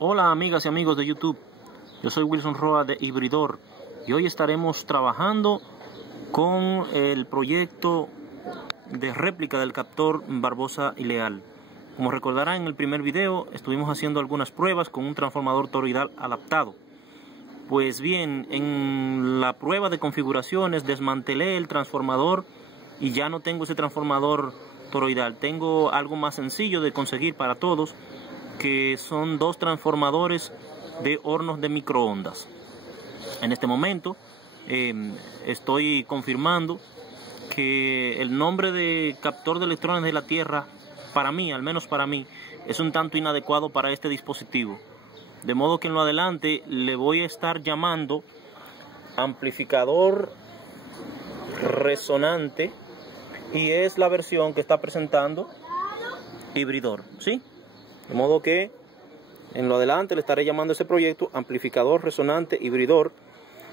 Hola amigas y amigos de YouTube, yo soy Wilson Roa de Hibridor y hoy estaremos trabajando con el proyecto de réplica del captor Barbosa y Leal. Como recordarán, en el primer video estuvimos haciendo algunas pruebas con un transformador toroidal adaptado. Pues bien, en la prueba de configuraciones desmantelé el transformador y ya no tengo ese transformador toroidal. Tengo algo más sencillo de conseguir para todos, que son dos transformadores de hornos de microondas. En este momento estoy confirmando que el nombre de captor de electrones de la Tierra, para mí, al menos para mí, es un tanto inadecuado para este dispositivo. De modo que en lo adelante le voy a estar llamando amplificador resonante, y es la versión que está presentando Hibridor, ¿sí? De modo que en lo adelante le estaré llamando a ese proyecto amplificador resonante Hibridor,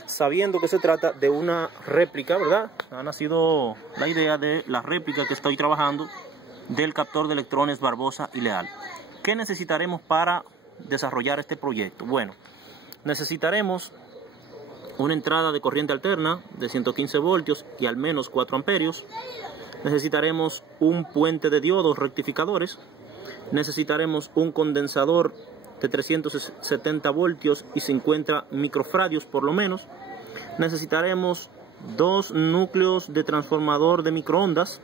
sabiendo que se trata de una réplica, ¿verdad? Ha nacido la idea de la réplica que estoy trabajando del captor de electrones Barbosa y Leal. ¿Qué necesitaremos para desarrollar este proyecto? Bueno, necesitaremos una entrada de corriente alterna de 115 voltios y al menos 4 amperios. Necesitaremos un puente de diodos rectificadores. Necesitaremos un condensador de 370 voltios y 50 microfradios por lo menos. Necesitaremos dos núcleos de transformador de microondas,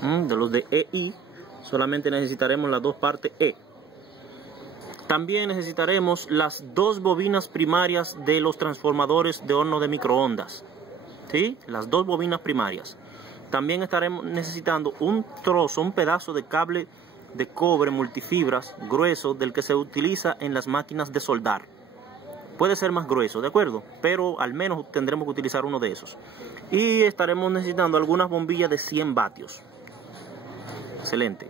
de los de EI. Solamente necesitaremos las dos partes E. También necesitaremos las dos bobinas primarias de los transformadores de horno de microondas, ¿sí? Las dos bobinas primarias. También estaremos necesitando un trozo, un pedazo de cable de cobre multifibras grueso, del que se utiliza en las máquinas de soldar. Puede ser más grueso, ¿de acuerdo? Pero al menos tendremos que utilizar uno de esos. Y estaremos necesitando algunas bombillas de 100 vatios. Excelente.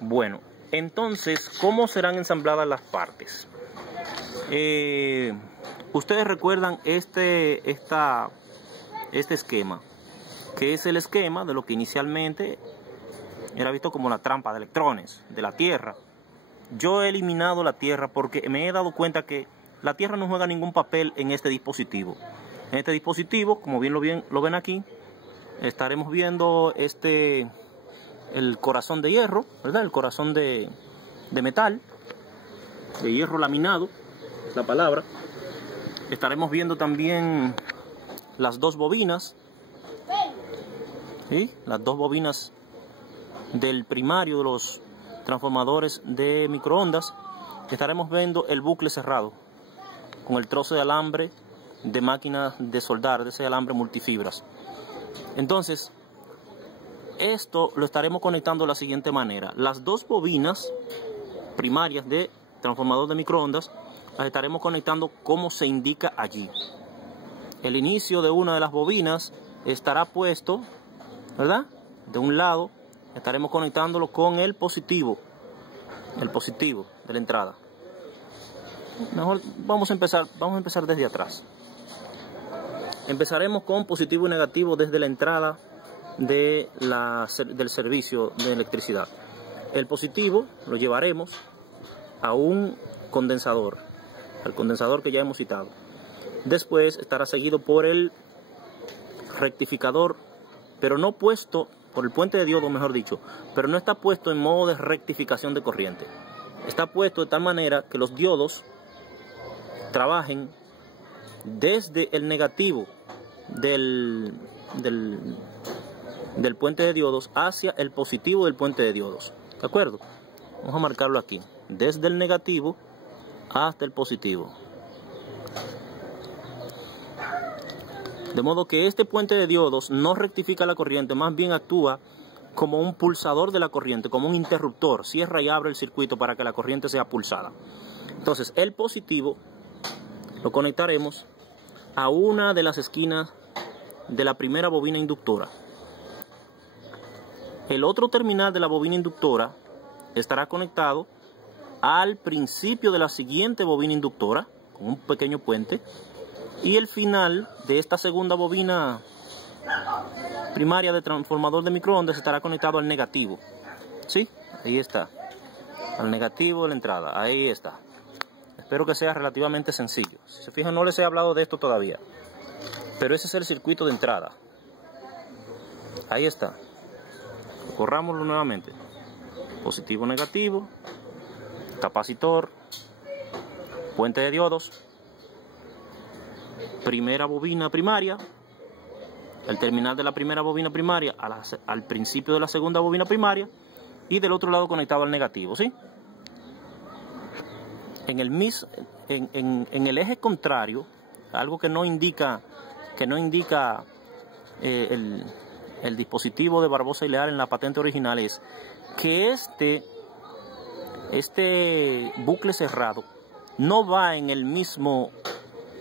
Bueno, entonces, ¿cómo serán ensambladas las partes? Ustedes recuerdan este esquema, que es el esquema de lo que inicialmente era visto como la trampa de electrones de la Tierra. Yo he eliminado la Tierra porque me he dado cuenta que la Tierra no juega ningún papel en este dispositivo. En este dispositivo, como bien lo ven aquí, estaremos viendo el corazón de hierro, ¿verdad? El corazón de metal, de hierro laminado, es la palabra. Estaremos viendo también las dos bobinas, ¿sí? Las dos bobinas del primario de los transformadores de microondas. Estaremos viendo el bucle cerrado con el trozo de alambre de máquina de soldar, de ese alambre multifibras. Entonces, esto lo estaremos conectando de la siguiente manera. Las dos bobinas primarias de transformador de microondas las estaremos conectando como se indica allí. El inicio de una de las bobinas estará puesto, ¿verdad? De un lado estaremos conectándolo con el positivo de la entrada. Mejor vamos a empezar desde atrás. Empezaremos con positivo y negativo desde la entrada del servicio de electricidad. El positivo lo llevaremos a un condensador, al condensador que ya hemos citado. Después estará seguido por el rectificador, pero no puesto por el puente de diodo, mejor dicho, pero no está puesto en modo de rectificación de corriente. Está puesto de tal manera que los diodos trabajen desde el negativo del puente de diodos hacia el positivo del puente de diodos. ¿De acuerdo? Vamos a marcarlo aquí. Desde el negativo hasta el positivo. De modo que este puente de diodos no rectifica la corriente, más bien actúa como un pulsador de la corriente, como un interruptor. Cierra y abre el circuito para que la corriente sea pulsada. Entonces, el positivo lo conectaremos a una de las esquinas de la primera bobina inductora. El otro terminal de la bobina inductora estará conectado al principio de la siguiente bobina inductora, con un pequeño puente. Y el final de esta segunda bobina primaria de transformador de microondas estará conectado al negativo. ¿Sí? Ahí está. Al negativo de la entrada. Ahí está. Espero que sea relativamente sencillo. Si se fijan, no les he hablado de esto todavía. Pero ese es el circuito de entrada. Ahí está. Corrámoslo nuevamente. Positivo, negativo. Capacitor. Puente de diodos. Primera bobina primaria. El terminal de la primera bobina primaria al principio de la segunda bobina primaria. Y del otro lado conectado al negativo, ¿sí? En el eje contrario, algo que no indica el dispositivo de Barbosa y Leal en la patente original, es que este bucle cerrado no va en el mismo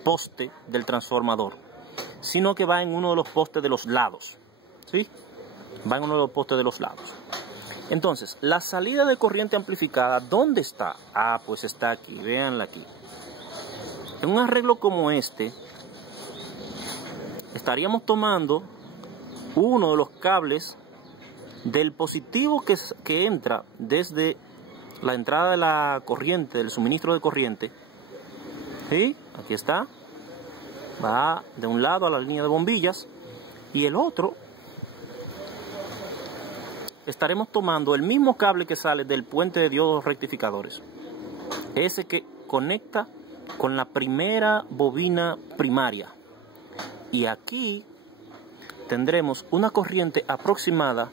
poste del transformador, sino que va en uno de los postes de los lados, ¿sí? Va en uno de los postes de los lados. Entonces, la salida de corriente amplificada, ¿dónde está? Ah, pues está aquí, véanla aquí. En un arreglo como este, estaríamos tomando uno de los cables del positivo que entra desde la entrada de la corriente, del suministro de corriente. ¿Sí? Aquí está. Va de un lado a la línea de bombillas y el otro estaremos tomando el mismo cable que sale del puente de diodos rectificadores, ese que conecta con la primera bobina primaria, y aquí tendremos una corriente aproximada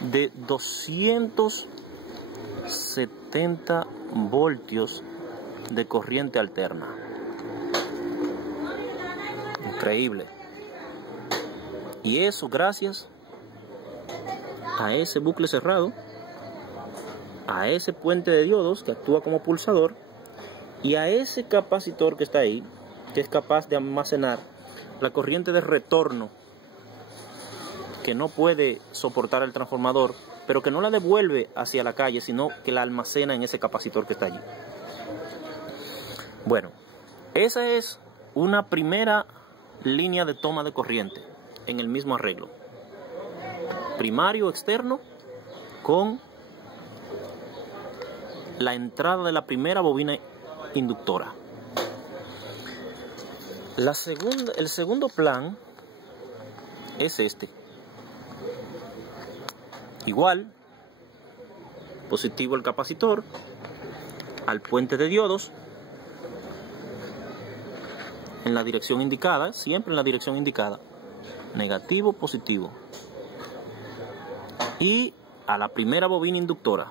de 270 voltios de corriente alterna. Increíble. Y eso gracias a ese bucle cerrado, a ese puente de diodos que actúa como pulsador y a ese capacitor que está ahí, que es capaz de almacenar la corriente de retorno que no puede soportar el transformador, pero que no la devuelve hacia la calle, sino que la almacena en ese capacitor que está allí. Bueno, esa es una primera línea de toma de corriente en el mismo arreglo. Primario externo con la entrada de la primera bobina inductora. El segundo plan es este. Igual, positivo el capacitor, al puente de diodos, en la dirección indicada, siempre en la dirección indicada, negativo, positivo. Y a la primera bobina inductora,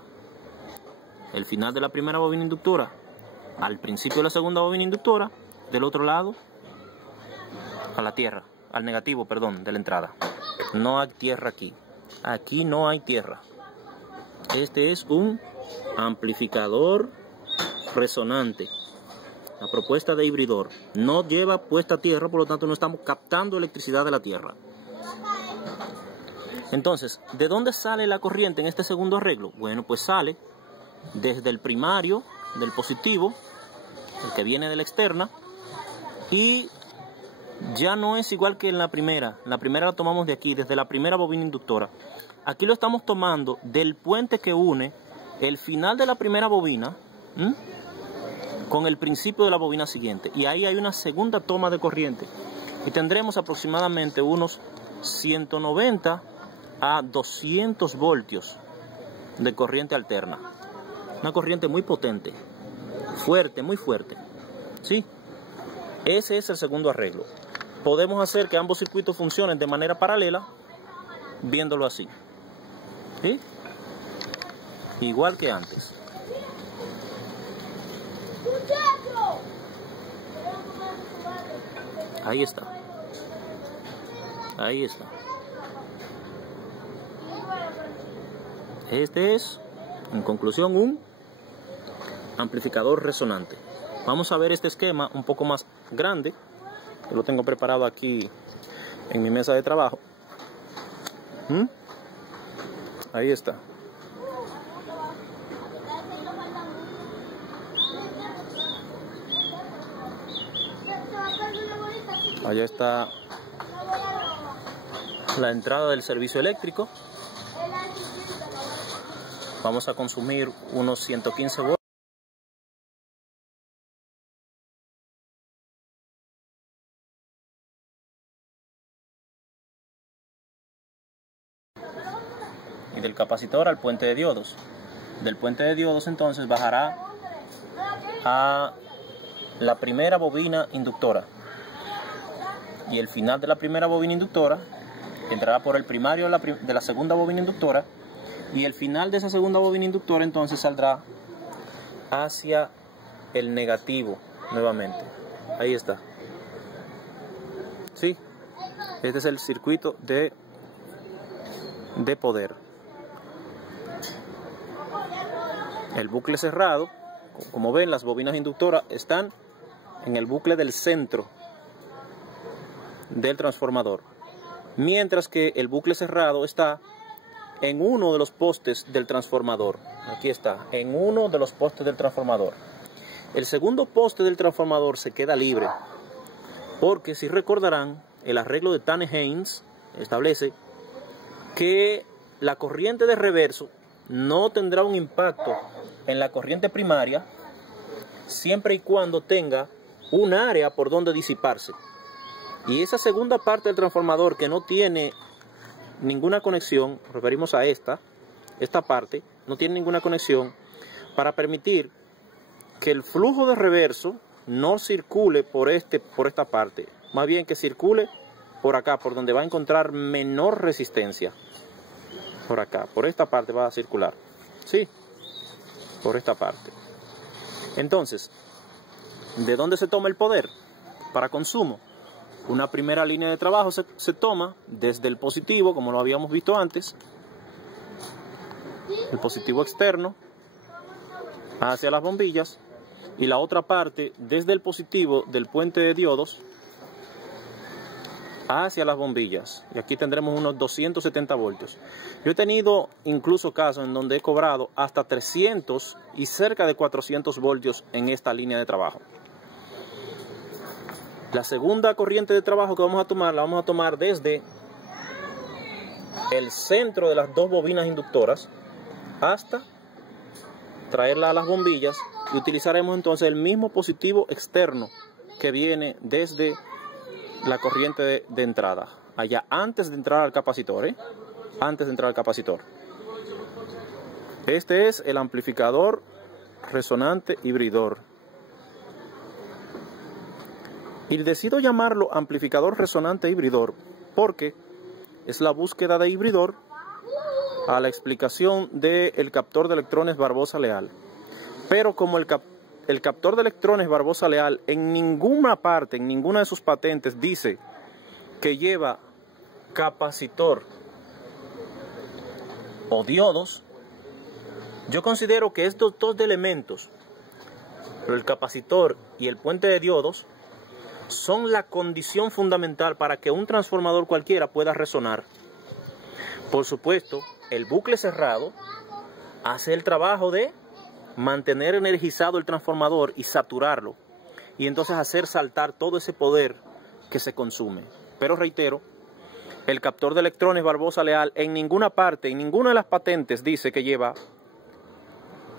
el final de la primera bobina inductora al principio de la segunda bobina inductora, del otro lado a la tierra, al negativo, perdón, de la entrada. No hay tierra aquí, aquí no hay tierra. Este es un amplificador resonante. La propuesta de hibridor no lleva puesta tierra, por lo tanto no estamos captando electricidad de la tierra. Entonces, ¿de dónde sale la corriente en este segundo arreglo? Bueno, pues sale desde el primario, del positivo, el que viene de la externa, y ya no es igual que en la primera. La primera la tomamos de aquí, desde la primera bobina inductora. Aquí lo estamos tomando del puente que une el final de la primera bobina con el principio de la bobina siguiente. Y ahí hay una segunda toma de corriente. Y tendremos aproximadamente unos 190 a 200 voltios de corriente alterna. Una corriente muy potente, fuerte, muy fuerte. ¿Sí? Ese es el segundo arreglo. Podemos hacer que ambos circuitos funcionen de manera paralela, viéndolo así. ¿Sí? Igual que antes. Ahí está. Ahí está. Este es, en conclusión, un amplificador resonante. Vamos a ver este esquema un poco más grande. Yo lo tengo preparado aquí en mi mesa de trabajo. Ahí está. Allá está la entrada del servicio eléctrico. Vamos a consumir unos 115 voltios. del capacitor al puente de diodos. Del puente de diodos entonces bajará a la primera bobina inductora. Y el final de la primera bobina inductora entrará por el primario de la segunda bobina inductora. Y el final de esa segunda bobina inductora entonces saldrá hacia el negativo nuevamente. Ahí está. Sí, este es el circuito de poder. El bucle cerrado, como ven, las bobinas inductoras están en el bucle del centro del transformador, mientras que el bucle cerrado está en uno de los postes del transformador. Aquí está, en uno de los postes del transformador. El segundo poste del transformador se queda libre, porque si recordarán, el arreglo de Tanner-Haynes establece que la corriente de reverso no tendrá un impacto en la corriente primaria siempre y cuando tenga un área por donde disiparse. Y esa segunda parte del transformador que no tiene ninguna conexión, referimos a esta parte, no tiene ninguna conexión, para permitir que el flujo de reverso no circule por esta parte, más bien que circule por acá, por donde va a encontrar menor resistencia. Por acá, por esta parte va a circular, ¿sí? Por esta parte. Entonces, ¿de dónde se toma el poder para consumo? Una primera línea de trabajo se toma desde el positivo, como lo habíamos visto antes, el positivo externo hacia las bombillas, y la otra parte desde el positivo del puente de diodos hacia las bombillas, y aquí tendremos unos 270 voltios. Yo he tenido incluso casos en donde he cobrado hasta 300 y cerca de 400 voltios en esta línea de trabajo. La segunda corriente de trabajo que vamos a tomar, la vamos a tomar desde el centro de las dos bobinas inductoras hasta traerla a las bombillas, y utilizaremos entonces el mismo positivo externo que viene desde la corriente de entrada, allá antes de entrar al capacitor, antes de entrar al capacitor. Este es el amplificador resonante hibridor. Y decido llamarlo amplificador resonante hibridor porque es la búsqueda de hibridor a la explicación del captor de electrones Barbosa Leal. Pero como el captor de electrones Barbosa Leal en ninguna parte, en ninguna de sus patentes dice que lleva capacitor o diodos, yo considero que estos dos elementos, el capacitor y el puente de diodos, son la condición fundamental para que un transformador cualquiera pueda resonar. Por supuesto, el bucle cerrado hace el trabajo de mantener energizado el transformador y saturarlo, y entonces hacer saltar todo ese poder que se consume. Pero reitero, el captor de electrones Barbosa Leal en ninguna parte, en ninguna de las patentes dice que lleva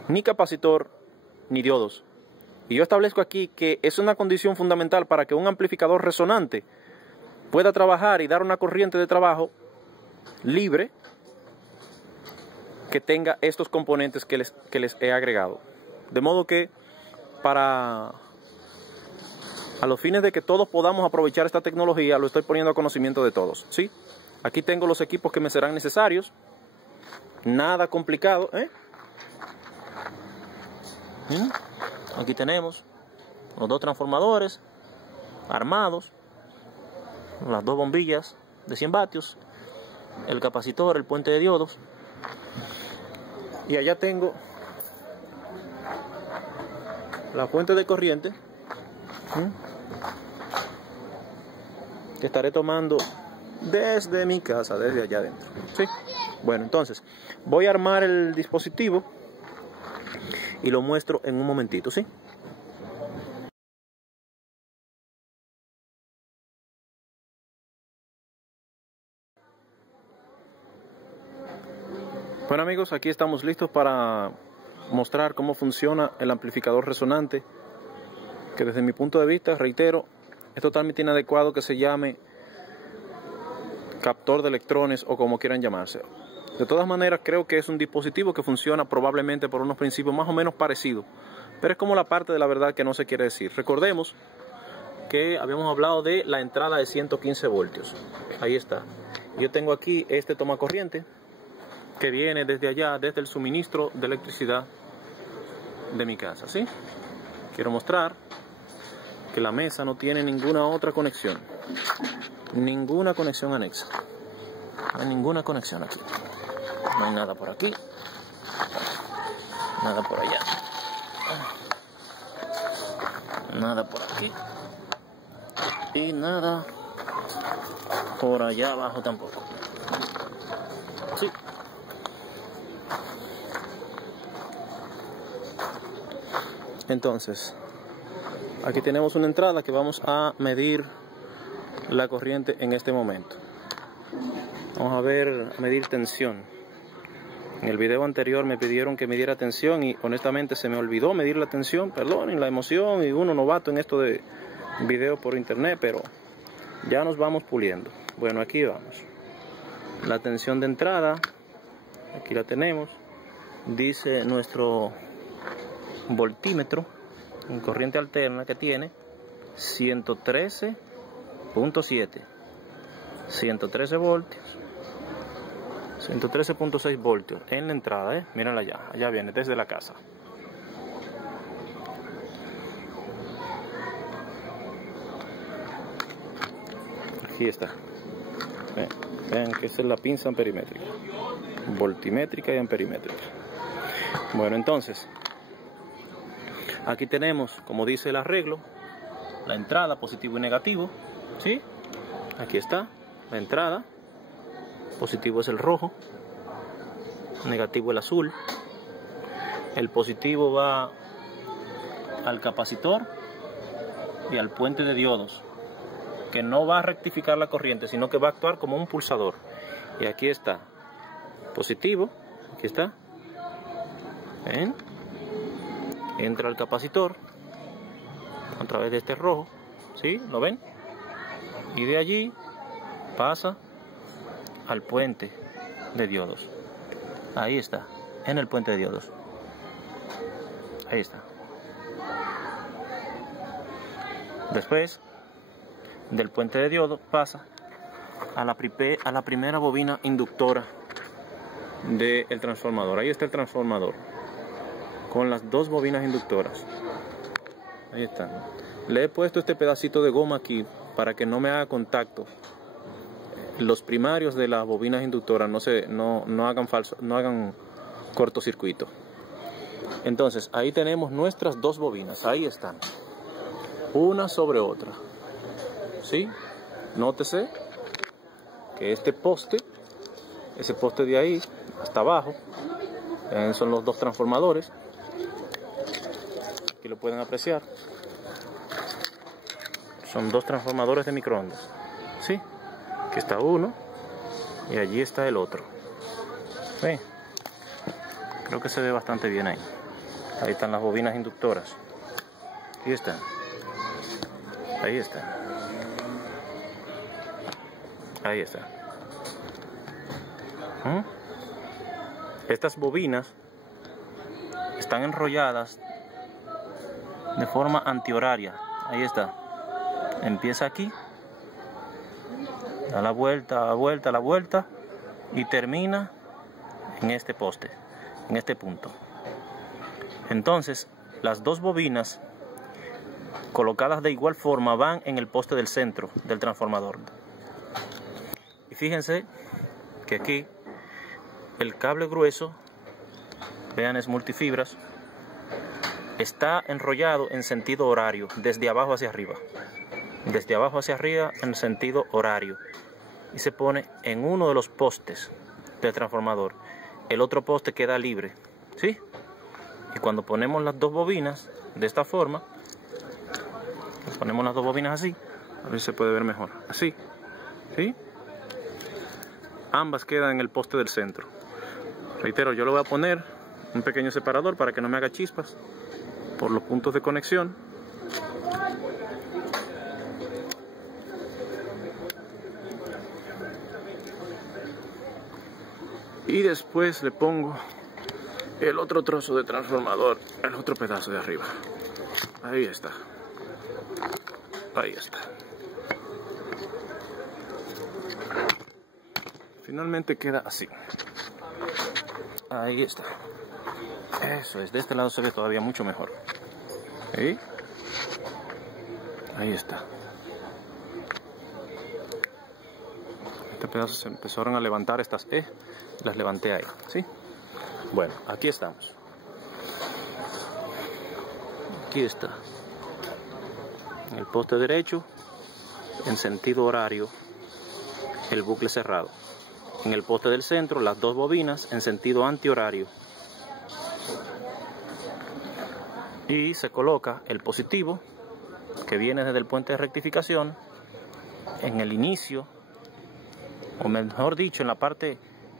ni capacitor ni diodos. Y yo establezco aquí que es una condición fundamental para que un amplificador resonante pueda trabajar y dar una corriente de trabajo libre, que tenga estos componentes que les he agregado. De modo que a los fines de que todos podamos aprovechar esta tecnología, lo estoy poniendo a conocimiento de todos, ¿sí? Aquí tengo los equipos que me serán necesarios. Nada complicado, Aquí tenemos los dos transformadores armados, las dos bombillas de 100 vatios, el capacitor, el puente de diodos. Y allá tengo la fuente de corriente que estaré tomando desde mi casa, desde allá adentro, ¿sí? Bueno, entonces voy a armar el dispositivo y lo muestro en un momentito, ¿sí? Bueno amigos, aquí estamos listos para mostrar cómo funciona el amplificador resonante, que desde mi punto de vista, reitero, es totalmente inadecuado que se llame captor de electrones o como quieran llamarse. De todas maneras, creo que es un dispositivo que funciona probablemente por unos principios más o menos parecidos, pero es como la parte de la verdad que no se quiere decir. Recordemos que habíamos hablado de la entrada de 115 voltios. Ahí está. Yo tengo aquí este toma corriente que viene desde allá, desde el suministro de electricidad de mi casa, ¿sí? Quiero mostrar que la mesa no tiene ninguna otra conexión, ninguna conexión anexa, no hay ninguna conexión aquí, no hay nada por aquí, nada por allá, nada por aquí y nada por allá abajo tampoco. Sí. Entonces, aquí tenemos una entrada que vamos a medir la corriente en este momento. Vamos a medir tensión. En el video anterior me pidieron que midiera tensión y honestamente se me olvidó medir la tensión, perdonen la emoción y uno novato en esto de video por internet, pero ya nos vamos puliendo. Bueno, aquí vamos. La tensión de entrada, aquí la tenemos, dice nuestro voltímetro en corriente alterna que tiene 113.7, 113 voltios, 113.6 voltios en la entrada, mírenla allá viene desde la casa. Aquí está. Vean que esta es la pinza amperimétrica, voltimétrica y amperimétrica. Bueno, entonces aquí tenemos, como dice el arreglo, la entrada positivo y negativo, ¿sí? Aquí está la entrada, positivo es el rojo, negativo el azul. El positivo va al capacitor y al puente de diodos, que no va a rectificar la corriente, sino que va a actuar como un pulsador. Y aquí está, positivo, aquí está, ¿ven? Entra al capacitor a través de este rojo, ¿sí? ¿Lo ven? Y de allí pasa al puente de diodos. Ahí está, en el puente de diodos. Ahí está. Después del puente de diodos pasa a la primera bobina inductora del transformador. Ahí está el transformador con las dos bobinas inductoras. Ahí están. Le he puesto este pedacito de goma aquí para que no me haga contacto. Los primarios de las bobinas inductoras no hagan cortocircuito. Entonces ahí tenemos nuestras dos bobinas. Ahí están, una sobre otra, ¿sí? Nótese que ese poste de ahí hasta abajo son los dos transformadores. Aquí lo pueden apreciar. Son dos transformadores de microondas, ¿sí? Aquí está uno y allí está el otro. ¿Sí? Creo que se ve bastante bien ahí. Ahí están las bobinas inductoras. Ahí están. Ahí está. Ahí está. Estas bobinas están enrolladas de forma antihoraria. Ahí está. Empieza aquí, da la vuelta y termina en este poste, en este punto. Entonces, las dos bobinas colocadas de igual forma van en el poste del centro del transformador. Y fíjense que aquí el cable grueso, vean, es multifibras, está enrollado en sentido horario, desde abajo hacia arriba. Desde abajo hacia arriba en sentido horario. Y se pone en uno de los postes del transformador. El otro poste queda libre, ¿sí? Y cuando ponemos las dos bobinas de esta forma, ponemos las dos bobinas así, a ver si se puede ver mejor, así, ¿sí? Ambas quedan en el poste del centro. Reitero, yo le voy a poner un pequeño separador para que no me haga chispas por los puntos de conexión. Y después le pongo el otro trozo de transformador, el otro pedazo de arriba. Ahí está. Ahí está. Finalmente queda así. Ahí está. Eso es, de este lado se ve todavía mucho mejor. ¿Sí? Ahí está. Este pedazo se empezaron a levantar estas E, las levanté ahí, ¿sí? Bueno, aquí estamos. Aquí está. En el poste derecho, en sentido horario, el bucle cerrado. En el poste del centro, las dos bobinas en sentido antihorario. Y se coloca el positivo, que viene desde el puente de rectificación, en el inicio, o mejor dicho, en la parte,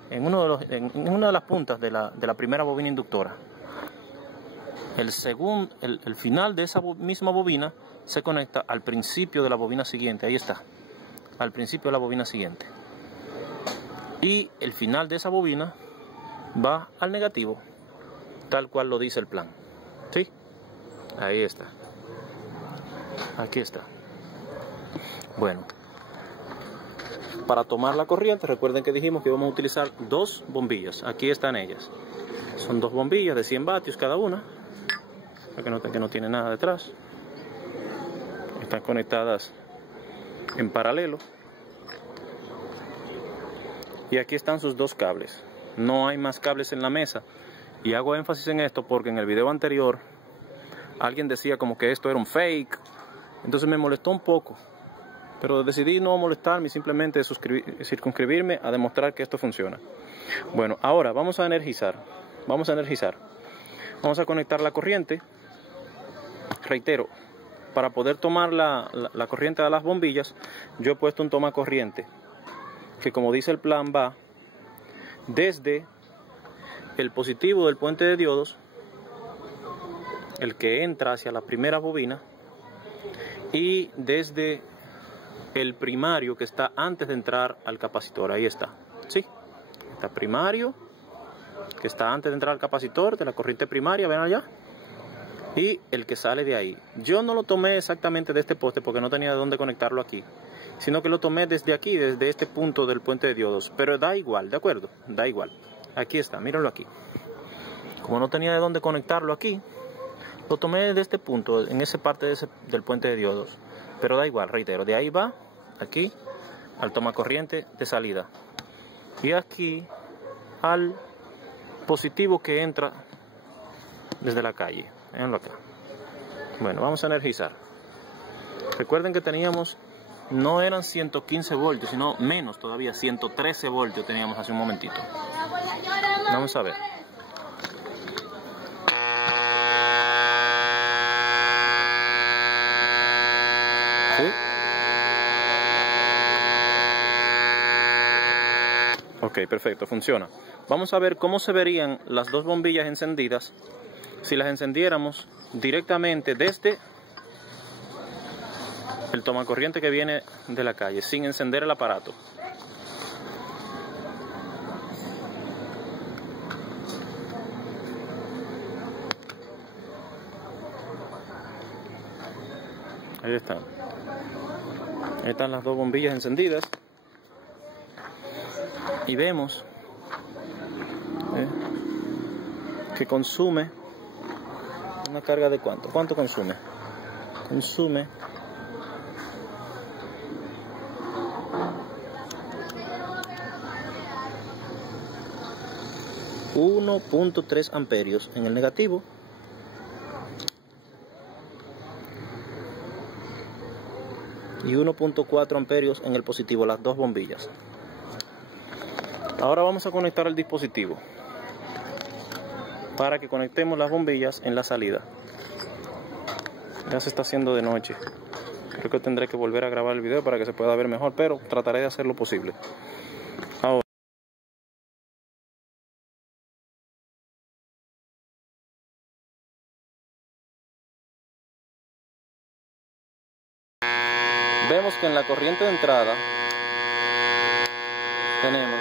en una de las puntas de la primera bobina inductora. El final de esa misma bobina se conecta al principio de la bobina siguiente. Ahí está, al principio de la bobina siguiente. Y el final de esa bobina va al negativo, tal cual lo dice el plan. ¿Sí? Ahí está. Aquí está. Bueno, para tomar la corriente, recuerden que dijimos que íbamos a utilizar dos bombillas. Aquí están ellas. Son dos bombillas de 100 vatios cada una. Para que noten que no tiene nada detrás. Están conectadas en paralelo. Y aquí están sus dos cables. No hay más cables en la mesa. Y hago énfasis en esto porque en el video anterior alguien decía como que esto era un fake. Entonces me molestó un poco. Pero decidí no molestarme y simplemente circunscribirme a demostrar que esto funciona. Bueno, ahora vamos a energizar. Vamos a conectar la corriente. Reitero, para poder tomar la corriente de las bombillas, yo he puesto un toma corriente, que como dice el plan va desde el positivo del puente de diodos, el que entra hacia la primera bobina, y desde el primario que está antes de entrar al capacitor. Ahí está, ¿sí? Está primario, que está antes de entrar al capacitor de la corriente primaria, ven allá, y el que sale de ahí. Yo no lo tomé exactamente de este poste porque no tenía de dónde conectarlo aquí, sino que lo tomé desde aquí, desde este punto del puente de diodos, pero da igual, ¿de acuerdo? Da igual. Aquí está, mírenlo aquí. Como no tenía de dónde conectarlo aquí, lo tomé de este punto, en esa parte del puente de diodos, pero da igual, reitero, de ahí va, aquí, al toma corriente de salida, y aquí al positivo que entra desde la calle. Véanlo acá. Bueno, vamos a energizar. Recuerden que teníamos, no eran 115 voltios, sino menos todavía, 113 voltios teníamos hace un momentito. Vamos a ver. ¿Sí? Ok, perfecto, funciona. Vamos a ver cómo se verían las dos bombillas encendidas si las encendiéramos directamente desde el tomacorriente que viene de la calle, sin encender el aparato. Ahí están. Ahí están las dos bombillas encendidas. Y vemos que consume una carga de ¿cuánto? ¿Cuánto consume? Consume 1.3 amperios en el negativo y 1.4 amperios en el positivo, las dos bombillas. Ahora vamos a conectar el dispositivo para que conectemos las bombillas en la salida. Ya se está haciendo de noche. Creo que tendré que volver a grabar el video para que se pueda ver mejor, pero trataré de hacer lo posible. Ahora, vemos que en la corriente de entrada tenemos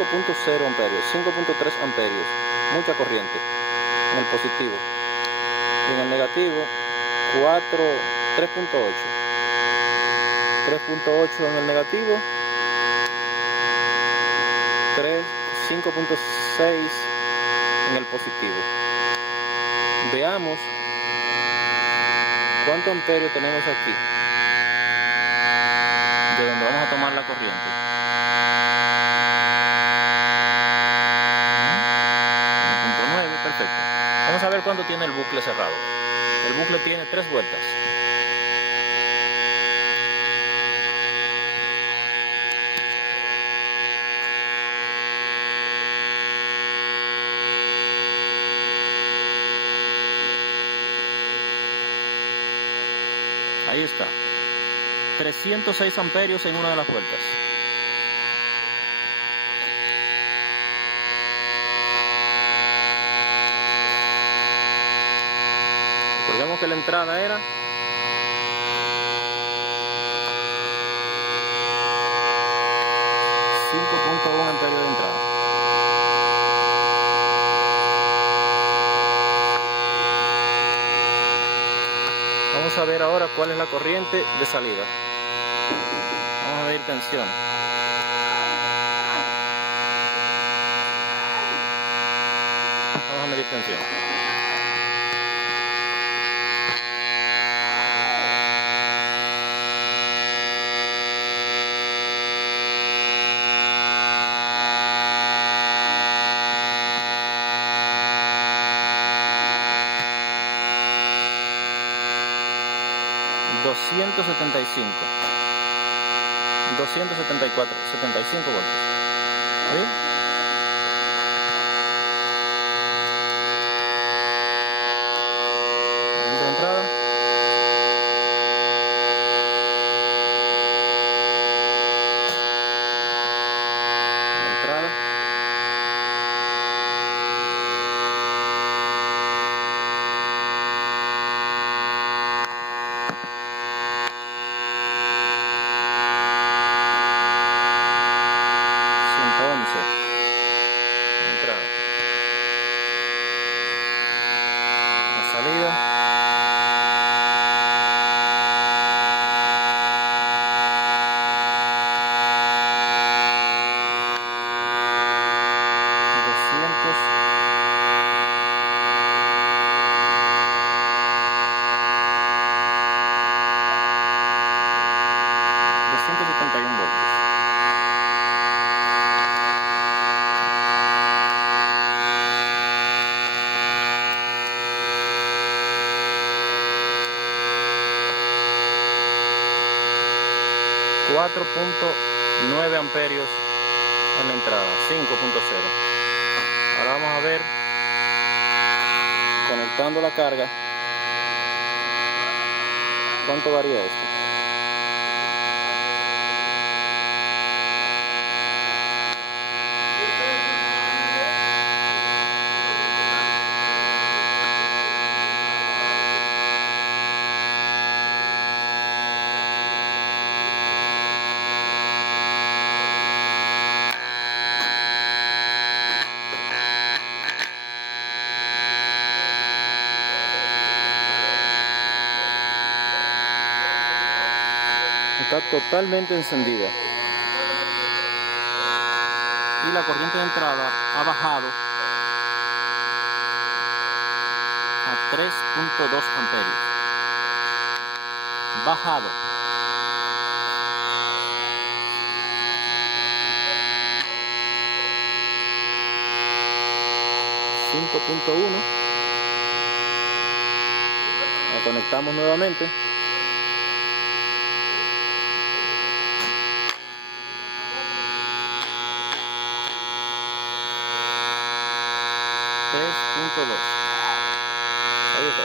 5.0 amperios, 5.3 amperios, mucha corriente en el positivo, y en el negativo 3.8 en el negativo, 5.6 en el positivo. Veamos cuánto amperio tenemos aquí, de donde vamos a tomar la corriente. 1.9, perfecto. Vamos a ver cuánto tiene el bucle cerrado. El bucle tiene 3 vueltas. Ahí está, 306 amperios en una de las vueltas. Recordemos que la entrada era 5.1 amperios de entrada. Vamos a ver ahora cuál es la corriente de salida. Vamos a medir tensión. Vamos a medir tensión. $275, 274, 75 voltios. ¿Está bien? De entrada. La entrada. Entrada. La salida. $4.9 amperios en la entrada, 5.0. Ahora vamos a ver, conectando la carga, cuánto varía esto. Está totalmente encendida y la corriente de entrada ha bajado a 3.2 amperios. Bajado. $5.1. La conectamos nuevamente. Ahí está.